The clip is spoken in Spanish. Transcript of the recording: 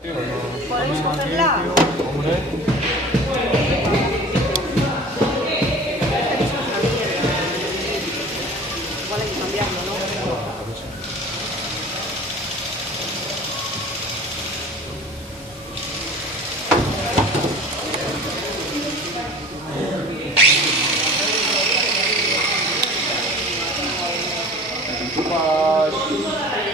¿Podemos cogerla? Hombre. Igual hay que cambiarlo, ¿no? Chupas.